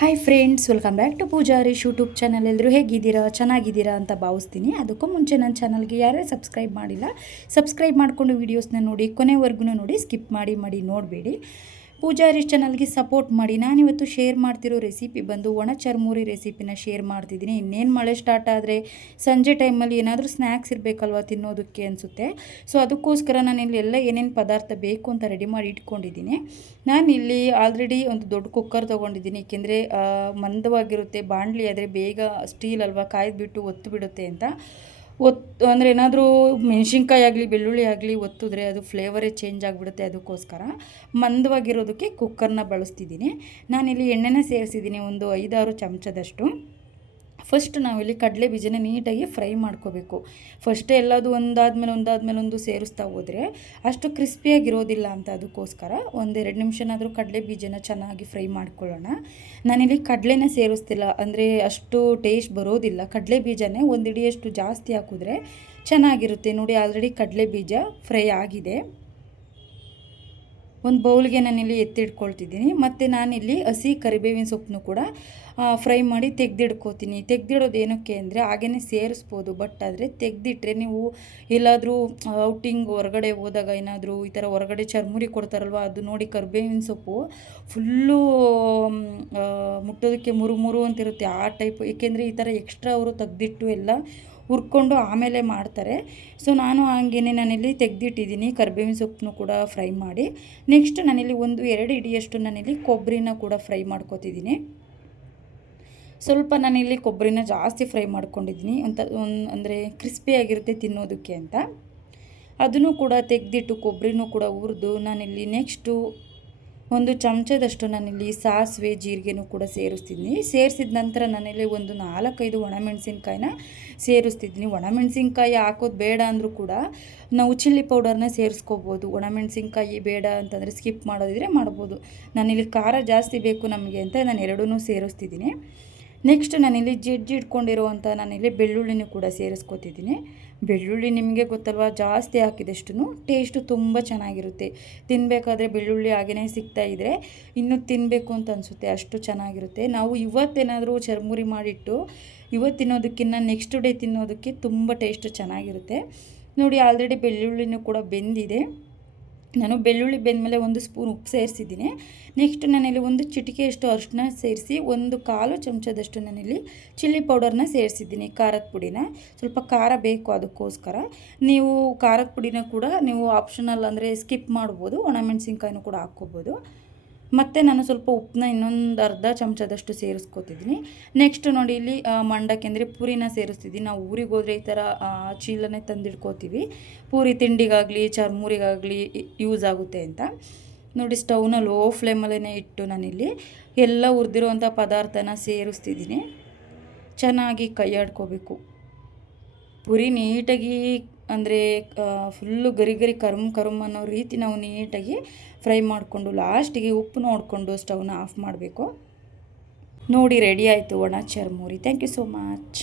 Hi friends, welcome back to Pujarish YouTube channel. ಎಲ್ಲರೂ ಹೇಗಿದ್ದೀರಾ? ಚೆನ್ನಾಗಿದ್ದೀರಾ ಅಂತ ಭಾವಿಸ್ತೀನಿ. ಅದಕ್ಕೂ ಮುಂಚೆ ನನ್ನ ಚಾನಲ್ಗೆ ಯಾರೇ ಸಬ್ಸ್ಕ್ರೈಬ್ ಮಾಡಿಲ್ಲ, ಸಬ್ಸ್ಕ್ರೈಬ್ ಮಾಡಿಕೊಂಡು ವೀಡಿಯೋಸ್ನ ನೋಡಿ, ಕೊನೆವರೆಗೂ ನೋಡಿ, ಸ್ಕಿಪ್ ಮಾಡಿ ನೋಡಬೇಡಿ. ಪೂಜಾರೀಶ್ ಚಾನಲ್ಗೆ ಸಪೋರ್ಟ್ ಮಾಡಿ. ನಾನಿವತ್ತು ಶೇರ್ ಮಾಡ್ತಿರೋ ರೆಸಿಪಿ ಬಂದು ಒಣ ಚರ್ಮುರಿ ರೆಸಿಪಿನ ಶೇರ್ ಮಾಡ್ತಿದ್ದೀನಿ. ಇನ್ನೇನು ಮಳೆ ಸ್ಟಾರ್ಟ್ ಆದರೆ ಸಂಜೆ ಟೈಮಲ್ಲಿ ಏನಾದರೂ ಸ್ನ್ಯಾಕ್ಸ್ ಇರಬೇಕಲ್ವ ತಿನ್ನೋದಕ್ಕೆ ಅನಿಸುತ್ತೆ. ಸೊ ಅದಕ್ಕೋಸ್ಕರ ನಾನು ಇಲ್ಲಿ ಎಲ್ಲ ಏನೇನು ಪದಾರ್ಥ ಬೇಕು ಅಂತ ರೆಡಿ ಮಾಡಿ ಇಟ್ಕೊಂಡಿದ್ದೀನಿ. ನಾನಿಲ್ಲಿ ಆಲ್ರೆಡಿ ಒಂದು ದೊಡ್ಡ ಕುಕ್ಕರ್ ತೊಗೊಂಡಿದ್ದೀನಿ. ಏಕೆಂದರೆ ಮಂದವಾಗಿರುತ್ತೆ, ಬಾಣಲಿ ಆದರೆ ಬೇಗ ಸ್ಟೀಲ್ ಅಲ್ವಾ, ಕಾಯ್ದುಬಿಟ್ಟು ಒತ್ತು ಬಿಡುತ್ತೆ ಅಂತ. ಅಂದರೆ ಏನಾದರೂ ಮೆಣಸಿನ್ಕಾಯಿ ಆಗಲಿ ಬೆಳ್ಳುಳ್ಳಿ ಆಗಲಿ ಒತ್ತಿದ್ರೆ ಅದು ಫ್ಲೇವರೇ ಚೇಂಜ್ ಆಗಿಬಿಡುತ್ತೆ. ಅದಕ್ಕೋಸ್ಕರ ಮಂದವಾಗಿರೋದಕ್ಕೆ ಕುಕ್ಕರ್ನ ಬಳಸ್ತಿದ್ದೀನಿ. ನಾನಿಲ್ಲಿ ಎಣ್ಣೆನ ಸೇರಿಸಿದ್ದೀನಿ, ಒಂದು 5-6 ಚಮಚದಷ್ಟು. ಫಸ್ಟ್ ನಾವಿಲ್ಲಿ ಕಡಲೆ ಬೀಜನ ನೀಟಾಗಿ ಫ್ರೈ ಮಾಡ್ಕೋಬೇಕು. ಫಸ್ಟೇ ಎಲ್ಲದು ಒಂದಾದ್ಮೇಲೆ ಒಂದು ಸೇರಿಸ್ತಾ ಹೋದರೆ ಅಷ್ಟು ಕ್ರಿಸ್ಪಿಯಾಗಿರೋದಿಲ್ಲ ಅಂತ. ಅದಕ್ಕೋಸ್ಕರ 1-2 ನಿಮಿಷನಾದರೂ ಕಡಲೆ ಬೀಜನ ಚೆನ್ನಾಗಿ ಫ್ರೈ ಮಾಡ್ಕೊಳ್ಳೋಣ. ನಾನಿಲ್ಲಿ ಕಡಲೆನ ಸೇರಿಸ್ತಿಲ್ಲ, ಅಂದರೆ ಅಷ್ಟು ಟೇಸ್ಟ್ ಬರೋದಿಲ್ಲ. ಕಡಲೆ ಬೀಜನೇ ಒಂದು ಹಿಡಿಯಷ್ಟು ಜಾಸ್ತಿ ಹಾಕಿದ್ರೆ ಚೆನ್ನಾಗಿರುತ್ತೆ. ನೋಡಿ, ಆಲ್ರೆಡಿ ಕಡಲೆ ಬೀಜ ಫ್ರೈ ಆಗಿದೆ. ಒಂದು ಬೌಲ್ಗೆ ನಾನಿಲ್ಲಿ ಎತ್ತಿಡ್ಕೊಳ್ತಿದ್ದೀನಿ. ಮತ್ತು ನಾನಿಲ್ಲಿ ಹಸಿ ಕರಿಬೇವಿನ ಸೊಪ್ಪನ್ನು ಕೂಡ ಫ್ರೈ ಮಾಡಿ ತೆಗೆದಿಡ್ಕೋತೀನಿ. ತೆಗೆದಿಡೋದು ಏನಕ್ಕೆ ಅಂದರೆ ಹಾಗೇ ಸೇರಿಸ್ಬೋದು, ಬಟ್ ಆದರೆ ತೆಗೆದಿಟ್ರೆ ನೀವು ಎಲ್ಲಾದರೂ ಔಟಿಂಗ್ ಹೊರಗಡೆ ಹೋದಾಗ ಏನಾದರೂ ಈ ಥರ ಹೊರಗಡೆ ಚರ್ಮುರಿ ಕೊಡ್ತಾರಲ್ವ, ಅದು ನೋಡಿ ಕರಿಬೇವಿನ ಸೊಪ್ಪು ಫುಲ್ಲು ಮುಟ್ಟೋದಕ್ಕೆ ಮುರು ಅಂತಿರುತ್ತೆ, ಆ ಟೈಪ್. ಏಕೆಂದರೆ ಈ ಥರ ಎಕ್ಸ್ಟ್ರಾ ಅವರು ತೆಗೆದಿಟ್ಟು ಎಲ್ಲ ಹುರ್ಕೊಂಡು ಆಮೇಲೆ ಮಾಡ್ತಾರೆ. ಸೊ ನಾನು ಹಾಗೇನೆ ನಾನಿಲ್ಲಿ ತೆಗೆದಿಟ್ಟಿದ್ದೀನಿ ಕರಿಬೇವಿನ ಸೊಪ್ಪನ್ನು ಕೂಡ ಫ್ರೈ ಮಾಡಿ. ನೆಕ್ಸ್ಟ್ ನಾನಿಲ್ಲಿ 1-2 ಹಿಡಿಯಷ್ಟು ನಾನಿಲ್ಲಿ ಕೊಬ್ಬರಿನ ಕೂಡ ಫ್ರೈ ಮಾಡ್ಕೊತಿದ್ದೀನಿ. ಸ್ವಲ್ಪ ನಾನಿಲ್ಲಿ ಕೊಬ್ಬರಿನ ಜಾಸ್ತಿ ಫ್ರೈ ಮಾಡ್ಕೊಂಡಿದ್ದೀನಿ ಅಂದರೆ ಕ್ರಿಸ್ಪಿಯಾಗಿರುತ್ತೆ ತಿನ್ನೋದಕ್ಕೆ ಅಂತ. ಅದನ್ನು ಕೂಡ ತೆಗೆದಿಟ್ಟು ಕೊಬ್ಬರಿನೂ ಕೂಡ ಹುರಿದು ನಾನಿಲ್ಲಿ ನೆಕ್ಸ್ಟು 1 ಚಮಚದಷ್ಟು ನಾನಿಲ್ಲಿ ಸಾಸಿವೆ ಜೀರಿಗೆನೂ ಕೂಡ ಸೇರಿಸ್ತಿದ್ದೀನಿ. ಸೇರಿಸಿದ ನಂತರ ನಾನಿಲ್ಲಿ ಒಂದು 4-5 ಒಣಮೆಣಸಿನ್ಕಾಯಿನ ಸೇರಿಸ್ತಿದ್ದೀನಿ. ಒಣಮೆಣಸಿನ್ಕಾಯಿ ಹಾಕೋದು ಬೇಡ ಅಂದರೂ ಕೂಡ ನಾವು ಚಿಲ್ಲಿ ಪೌಡರ್ನ ಸೇರಿಸ್ಕೋಬೋದು. ಒಣಮೆಣಸಿನ್ಕಾಯಿ ಬೇಡ ಅಂತಂದರೆ ಸ್ಕಿಪ್ ಮಾಡೋದಿದ್ರೆ ಮಾಡ್ಬೋದು. ನಾನಿಲ್ಲಿ ಖಾರ ಜಾಸ್ತಿ ಬೇಕು ನಮಗೆ ಅಂತ ನಾನು ಎರಡೂ ಸೇರಿಸ್ತಿದ್ದೀನಿ. ನೆಕ್ಸ್ಟ್ ನಾನಿಲ್ಲಿ ಜಜ್ಜಿ ಇಟ್ಕೊಂಡಿರುವಂಥ ನಾನಿಲ್ಲಿ ಬೆಳ್ಳುಳ್ಳಿನೂ ಕೂಡ ಸೇರಿಸ್ಕೊತಿದ್ದೀನಿ. ಬೆಳ್ಳುಳ್ಳಿ ನಿಮಗೆ ಗೊತ್ತಲ್ವ, ಜಾಸ್ತಿ ಹಾಕಿದಷ್ಟು ಟೇಸ್ಟು ತುಂಬ ಚೆನ್ನಾಗಿರುತ್ತೆ. ತಿನ್ನಬೇಕಾದ್ರೆ ಬೆಳ್ಳುಳ್ಳಿ ಹಾಗೇ ಸಿಗ್ತಾಯಿದ್ರೆ ಇನ್ನೂ ತಿನ್ನಬೇಕು ಅಂತ ಅನಿಸುತ್ತೆ, ಅಷ್ಟು ಚೆನ್ನಾಗಿರುತ್ತೆ. ನಾವು ಇವತ್ತೇನಾದರೂ ಚರ್ಮುರಿ ಮಾಡಿಟ್ಟು ಇವತ್ತು ತಿನ್ನೋದಕ್ಕಿಂತ ನೆಕ್ಸ್ಟ್ ಡೇ ತಿನ್ನೋದಕ್ಕೆ ತುಂಬ ಟೇಸ್ಟ್ ಚೆನ್ನಾಗಿರುತ್ತೆ. ನೋಡಿ, ಆಲ್ರೆಡಿ ಬೆಳ್ಳುಳ್ಳಿನೂ ಕೂಡ ಬೆಂದಿದೆ. ನಾನು ಬೆಳ್ಳುಳ್ಳಿ ಬೆಂದಮೇಲೆ 1 ಸ್ಪೂನ್ ಉಪ್ಪು ಸೇರಿಸಿದ್ದೀನಿ. ನೆಕ್ಸ್ಟ್ ನಾನಿಲ್ಲಿ 1 ಚಿಟಿಕೆಯಷ್ಟು ಅರಿಶಿನ ಸೇರಿಸಿ 1/4 ಚಮಚದಷ್ಟು ನಾನಿಲ್ಲಿ ಚಿಲ್ಲಿ ಪೌಡರ್ನ ಸೇರಿಸಿದ್ದೀನಿ, ಖಾರದ ಪುಡಿನ. ಸ್ವಲ್ಪ ಖಾರ ಬೇಕು, ಅದಕ್ಕೋಸ್ಕರ ನೀವು ಖಾರದ ಪುಡಿನ ಕೂಡ ನೀವು ಆಪ್ಷನಲ್ ಅಂದರೆ ಸ್ಕಿಪ್ ಮಾಡ್ಬೋದು. ಒಣಮೆಣಸಿನ್ಕಾಯಿನೂ ಕೂಡ ಹಾಕ್ಕೋಬೋದು. ಮತ್ತು ನಾನು ಸ್ವಲ್ಪ ಉಪ್ಪನ್ನ ಇನ್ನೊಂದು ಅರ್ಧ ಚಮಚದಷ್ಟು ಸೇರಿಸ್ಕೊತಿದ್ದೀನಿ. ನೆಕ್ಸ್ಟ್ ನೋಡಿ, ಇಲ್ಲಿ ಮಂಡಕ್ಕಿ ಅಂದರೆ ಪೂರಿನ ಸೇರಿಸ್ತಿದ್ದೀನಿ. ನಾವು ಊರಿಗೆ ಹೋದರೆ ಈ ಥರ ಚೀಲನೇ ತಂದಿಡ್ಕೋತೀವಿ, ಪೂರಿ ತಿಂಡಿಗಾಗಲಿ ಚರ್ಮುರಿಗಾಗಲಿ ಯೂಸ್ ಆಗುತ್ತೆ ಅಂತ. ನೋಡಿ, ಸ್ಟವ್ನ ಲೋ ಫ್ಲೇಮಲ್ಲೇ ಇಟ್ಟು ನಾನಿಲ್ಲಿ ಎಲ್ಲ ಹುರಿದಿರೋವಂಥ ಪದಾರ್ಥನ ಸೇರಿಸ್ತಿದ್ದೀನಿ. ಚೆನ್ನಾಗಿ ಕೈ ಆಡ್ಕೋಬೇಕು. ಪುರಿ ನೀಟಾಗಿ ಅಂದರೆ ಫುಲ್ಲು ಗರಿ ಕರುಮ್ ಅನ್ನೋ ರೀತಿ ನಾವು ನೀಟಾಗಿ ಫ್ರೈ ಮಾಡಿಕೊಂಡು ಲಾಸ್ಟಿಗೆ ಉಪ್ಪು ನೋಡಿಕೊಂಡು ಸ್ಟವ್ನ ಆಫ್ ಮಾಡಬೇಕು. ನೋಡಿ, ರೆಡಿ ಆಯಿತು ಒಣ ಚರ್ಮುರಿ. Thank you so much.